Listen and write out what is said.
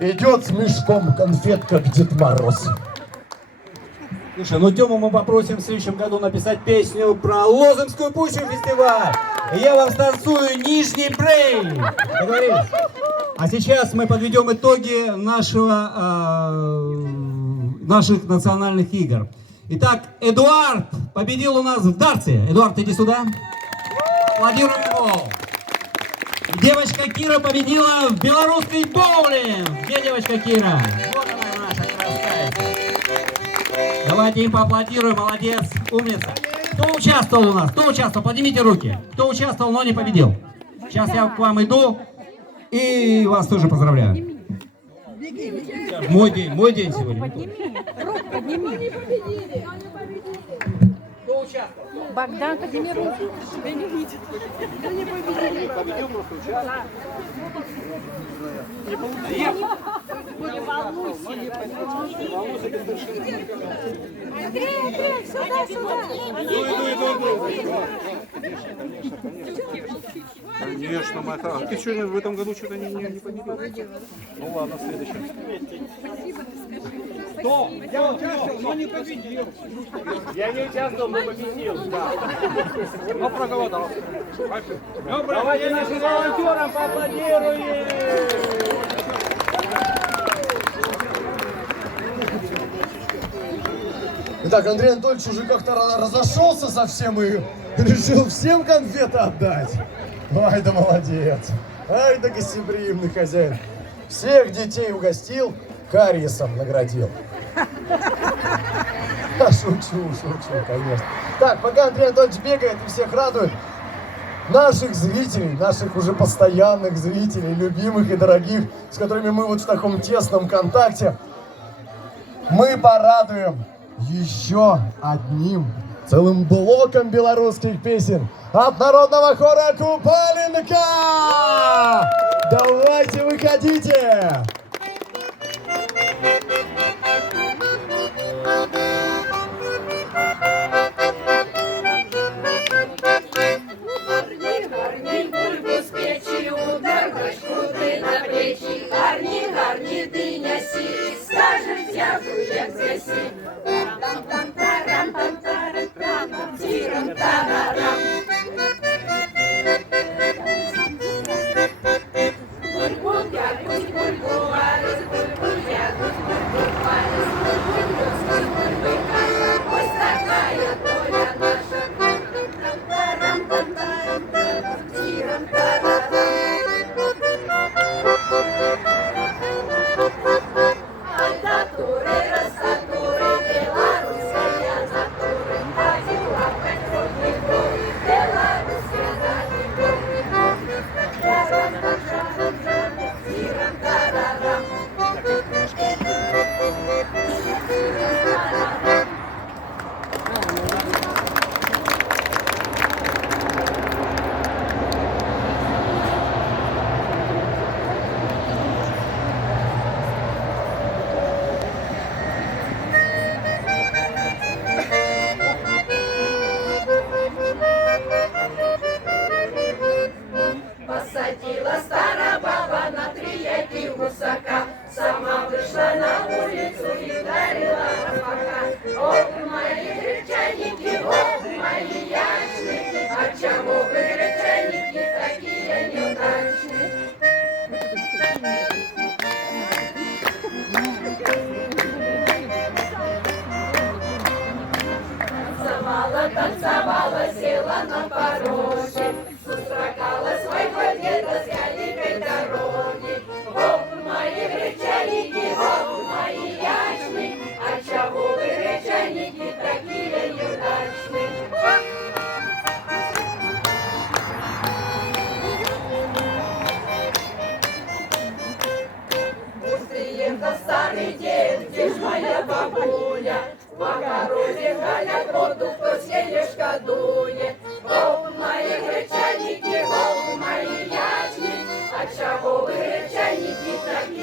идет с мешком конфет, как Дед Мороз. Слушай, ну Тему мы попросим в следующем году написать песню про Лозымскую пущу фестиваль. И я вам станцую Нижний Брей. Договорились? А сейчас мы подведем итоги наших национальных игр. Итак, Эдуард победил у нас в дартсе. Эдуард, иди сюда. Аплодируем ему. Девочка Кира победила в белорусский боулинг. Где девочка Кира? Вот она наша красавица. Давайте им поаплодируем, молодец, умница. Кто участвовал у нас? Кто участвовал? Поднимите руки. Кто участвовал, но не победил? Сейчас я к вам иду и вас тоже поздравляю. Мой день сегодня. Подними. Кто участвовал? Богдан, подними руку. Тебя не видит. Я не победил. Победил, просто участвовал. Не волнуйся. Андрей, сюда. Конечно, Майка. А ты что, в этом году что-то не победил? Ну ладно, в следующем. Кто? Я участвовал, но не победил. Я не участвовал, но победил. Ну, проголодался. Давайте нашим волонтерам поаплодируем. Итак, Андрей Анатольевич уже как-то разошелся совсем и решил всем конфеты отдать. Ай да молодец. Ай да гостеприимный хозяин. Всех детей угостил, кариесом наградил. Шучу, конечно. Так, пока Андрей Анатольевич бегает и всех радует, наших зрителей, наших уже постоянных зрителей, любимых и дорогих, с которыми мы вот в таком тесном контакте, мы порадуем еще одним целым блоком белорусских песен от народного хора Купаленка! Давайте, выходите! Гарні диня сі, скажеш дякую, як зgasі. Там-там-тарам-там-тарам-там, тірам-тарарам. Буль-буль, ягодь, буль-буль, варись, буль-буль, ягодь, буль-буль, варись, буль-буль, люський, буль-буль, каша. Ось такая доля наша. Там-тарам-там-тарам-там, тірам-тарарам. Посадила стара баба на 3 яйки гусака, сама вышла на улицу и ударила рыбака. Оп, мои гречаники, оп, мои ячники, а чего вы, гречаники, такие неудачные? Танцевала, танцевала, села на пороге, сустракала своего деда с ядикой дороги. Оп, мои гречаники, оп, мои ячны, а чего вы, гречаники, такие неудачные? Приехал старый дед, где ж моя бабуля? В огороде галят воду, кто съедешь кадуне. Оп, мои гречаники, оп, мои ячни, а чего вы, гречаники, такие?